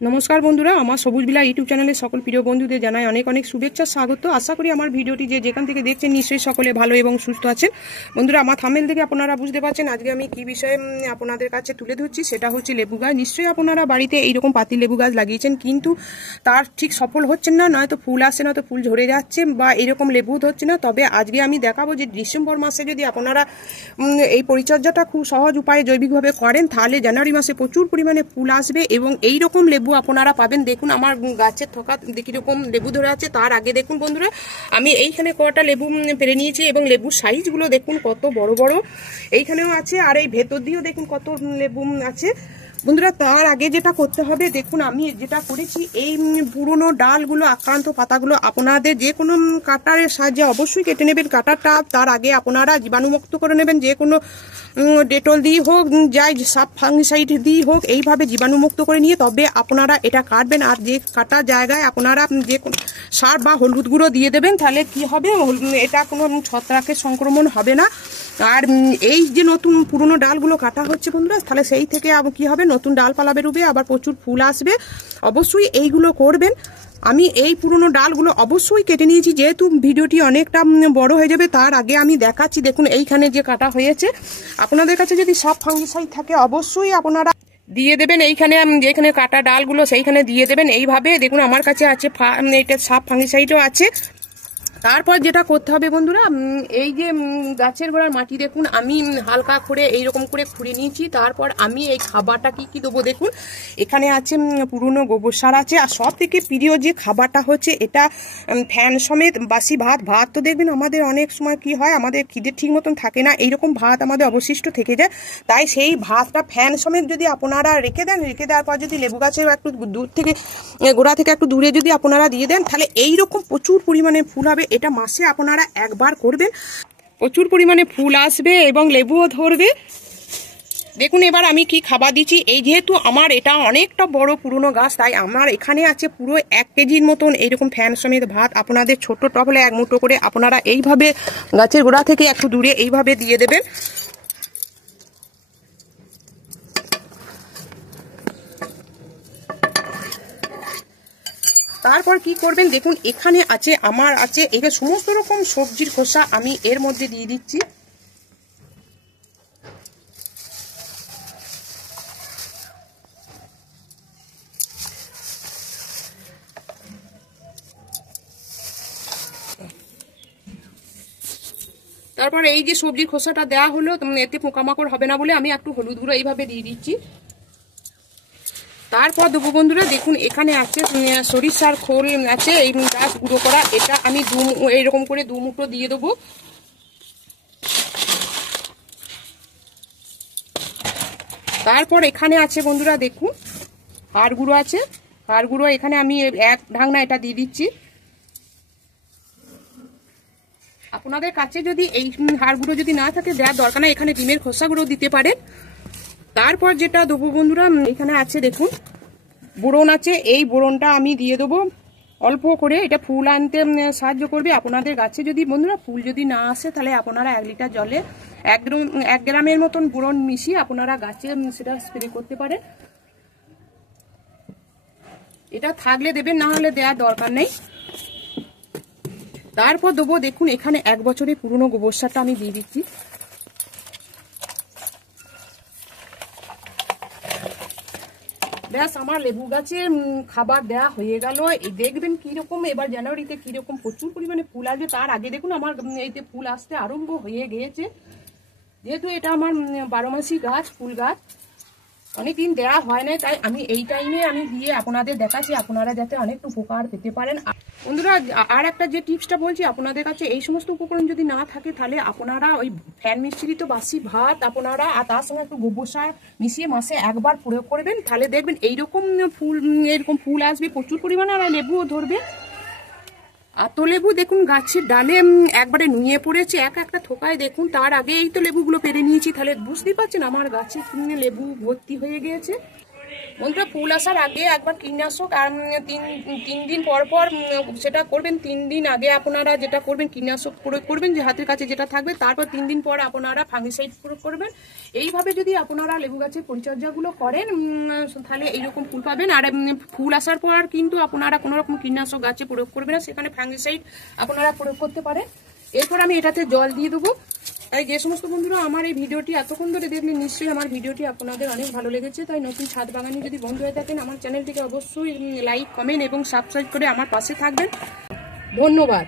নমস্কার বন্ধুরা, আমার সবুজ বিলা ইউটিউব চ্যানেলের সকল প্রিয় বন্ধুদের জানাই অনেক অনেক শুভেচ্ছা স্বাগত। আশা করি আমার ভিডিওটি যেখান থেকে দেখছেন নিশ্চয়ই সকলে ভালো এবং সুস্থ আছেন। বন্ধুরা, আমার থাম্বনেল থেকে আপনারা বুঝতে পারছেন আজকে আমি কি বিষয়ে আপনাদের কাছে তুলে ধরছি, সেটা হচ্ছে লেবু গাছ। নিশ্চয়ই আপনারা বাড়িতে এইরকম পাতি লেবু গাছ লাগিয়েছেন, কিন্তু তার ঠিক সফল হচ্ছেন না, নয়তো ফুল আসছে, নয়তো ফুল ঝরে যাচ্ছে বা এরকম লেবু হচ্ছে না। তবে আজকে আমি দেখাবো যে ডিসেম্বর মাসে যদি আপনারা এই পরিচর্যাটা খুব সহজ উপায়ে জৈবিকভাবে করেন, তাহলে জানুয়ারি মাসে প্রচুর পরিমাণে ফুল আসবে এবং এইরকম লেবু আপনারা পাবেন। দেখুন আমার গাছের থোকা কিরকম লেবু ধরে আছে। তার আগে দেখুন বন্ধুরা, আমি এইখানে কটা লেবু পেরে নিয়েছি এবং লেবুর সাইজগুলো দেখুন কত বড় বড়, এইখানেও আছে আর এই ভেতর দিয়েও দেখুন কত লেবু আছে। বন্ধুরা, তার আগে যেটা করতে হবে, দেখুন আমি যেটা করেছি, এই পুরনো ডালগুলো, আক্রান্ত পাতাগুলো আপনাদের যে কোনো কাটারের সাহায্যে অবশ্যই কেটে নেবেন কাটারটা। তার আগে আপনারা জীবাণুমুক্ত করে নেবেন, যে কোনো ডেটল দিয়ে হোক, যাই সাব ফাঙ্গিসাইড দিয়ে হোক, এইভাবে জীবাণুমুক্ত করে নিয়ে তবে আপনারা এটা কাটবেন। আর যে কাটা জায়গায় আপনারা যে সার বা হলুদ গুঁড়ো দিয়ে দেবেন, তাহলে কি হবে, এটা কোনো ছত্রাকের সংক্রমণ হবে না। আর এই যে নতুন পুরনো ডালগুলো কাটা হচ্ছে বন্ধুরা, তাহলে সেই থেকে কি হবে, নতুন ডালপালা বেরোবে, আবার প্রচুর ফুল আসবে। অবশ্যই এইগুলো করবেন। আমি এই পুরনো ডালগুলো অবশ্যই কেটে নিয়েছি, যেহেতু ভিডিওটি অনেকটা বড় হয়ে যাবে। তার আগে আমি দেখাচ্ছি, দেখুন এইখানে যে কাটা হয়েছে, আপনাদের কাছে যদি সাব ফাঙ্গিসাইড থাকে অবশ্যই আপনারা দিয়ে দেবেন। এইখানে যেখানে কাটা ডালগুলো সেইখানে দিয়ে দেবেন। এইভাবে দেখুন আমার কাছে আছে, এটা সাব ফাঙ্গিসাইডও আছে। তারপর যেটা করতে হবে বন্ধুরা, এই যে গাছের গোড়ার মাটি দেখুন আমি হালকা করে এইরকম করে খুঁড়ে নিয়েছি। তারপর আমি এই খাবারটা কি দেবো, দেখুন এখানে আছে পুরনো গোবর সার আছে। আর সব থেকে প্রিয় যে খাবারটা হচ্ছে, এটা ফ্যান সমেত বাসি ভাত তো দেখবেন আমাদের অনেক সময় কি হয়, আমাদের খিদে ঠিক মতন থাকে না, এইরকম ভাত আমাদের অবশিষ্ট থেকে যায়। তাই সেই ভাতটা ফ্যান সমেত যদি আপনারা রেখে দেন, রেখে দেওয়ার পর যদি লেবু গাছের একটু দূর থেকে, গোড়া থেকে একটু দূরে যদি আপনারা দিয়ে দেন, তাহলে এইরকম প্রচুর পরিমাণে ফুল হবে। এটা মাসে আপনারা একবার করবেন, প্রচুর পরিমাণে ফুল আসবে এবং লেবুও ধরবে। দেখুন এবার আমি কি খাবার দিচ্ছি। এই যেহেতু আমার এটা অনেকটা বড় পুরনো গাছ, তাই আমার এখানে আছে পুরো 1 কেজির মতন এইরকম ফ্যান সমেত ভাত। আপনাদের ছোট টপ হলে 1 মুঠো করে আপনারা এইভাবে গাছের গোড়া থেকে একটু দূরে এইভাবে দিয়ে দেবেন। তারপর কি করবেন, দেখুন এখানে আছে, আমার আছে এখানে সমস্ত রকম সবজির খোসা আমি এর মধ্যে দিয়ে দিচ্ছি। তারপর এই যে সবজির খোসাটা দেওয়া হলো, এতে পোকামাকড় হবে না বলে আমি একটু হলুদ গুঁড়ো এইভাবে দিয়ে দিচ্ছি। তারপর দেবো বন্ধুরা, দেখুন এখানে আছে সরিষার খোল আছে, এই গাছ গুঁড়ো করা, এটা আমি এইরকম করে 2 মুঠো দিয়ে দেবো। তারপর এখানে আছে বন্ধুরা, দেখুন হাড় গুঁড়ো আছে, হাড় গুঁড়ো এখানে আমি 1 ঢাকনা এটা দিয়ে দিচ্ছি। আপনাদের কাছে যদি এই হাড় গুঁড়ো যদি না থাকে, দেওয়ার দরকার না, এখানে ডিমের খোসা গুঁড়ো দিতে পারেন। তারপর যেটা দেবো বন্ধুরা, এখানে আছে দেখুন বোরন আছে, এই বোরনটা আমি দিয়ে দেবো অল্প করে। এটা ফুল আনতে সাহায্য করবে। আপনাদের গাছে যদি বন্ধুরা ফুল যদি না আসে, তাহলে আপনারা 1 লিটার জলে 1 গ্রামের মতন বোরন মিশিয়ে আপনারা গাছে সেটা স্প্রে করতে পারেন। এটা থাকলে দেবেন, না হলে দেওয়ার দরকার নেই। তারপর দেবো, দেখুন এখানে 1 বছরের পুরনো গোবর সারটা আমি দিয়ে দিচ্ছি। ব্যাস, আমার লেবু গাছে খাবার দেওয়া হয়ে গেল। এই দেখবেন কিরকম এবার জানুয়ারিতে কিরকম প্রচুর পরিমাণে ফুল আসবে। তার আগে দেখুন আমার এইতে ফুল আসতে আরম্ভ হয়ে গিয়েছে। যেহেতু এটা আমার 12 মাসি গাছ, ফুল গাছ, অনেকদিন দেওয়া হয় না, তাই আমি এই টাইমে আমি দিয়ে আপনাদের দেখাচ্ছি, আপনারা যাতে অনেক উপকার পেতে পারেন। বন্ধুরা, আর একটা যে টিপসটা বলছি, আপনাদের কাছে এই সমস্ত উপকরণ যদি না থাকে, তাহলে আপনারা ওই ফ্যান মিশ্রিত বাসি ভাত আপনারা আর তার সঙ্গে একটু গোবর সার মিশিয়ে মাসে একবার প্রয়োগ করবেন, তাহলে দেখবেন এইরকম এরকম ফুল আসবে প্রচুর পরিমাণে, আর লেবুও ধরবে। আর তো লেবু দেখুন গাছের ডালে একবারে নুয়ে পড়েছে, একটা থোকায় দেখুন। তার আগে এই তো লেবুগুলো পেরে নিয়েছি, তাহলে বুঝতেই পারছেন আমার গাছে লেবু ভর্তি হয়ে গিয়েছে। বন্ধুরা ফুল আসার আগে একবার কীটনাশক আর তিন দিন পর পর সেটা করবেন। 3 দিন আগে আপনারা যেটা করবেন কীটনাশক প্রয়োগ করবেন, যে হাতের কাছে যেটা থাকবে, তারপর 3 দিন পর আপনারা ফাঙ্গিসাইড প্রয়োগ করবেন। এইভাবে যদি আপনারা লেবু গাছের পরিচর্যাগুলো করেন তাহলে এইরকম ফুল পাবেন। আর ফুল আসার পর কিন্তু আপনারা কোনো রকম কীটনাশক গাছে প্রয়োগ করবেন না, সেখানে ফাঙ্গিসাইড আপনারা প্রয়োগ করতে পারেন। এরপর আমি এটাতে জল দিয়ে দেবো। তাই যে সমস্ত বন্ধুরা আমার এই ভিডিওটি এতক্ষণ ধরে দেখলেন, নিশ্চয়ই আমার ভিডিওটি আপনাদের অনেক ভালো লেগেছে। তাই নতুন ছাদ বাগানি যদি বন্ধু হয়ে থাকেন, আমার চ্যানেলটিকে অবশ্যই লাইক, কমেন্ট এবং সাবস্ক্রাইব করে আমার পাশে থাকবেন। ধন্যবাদ।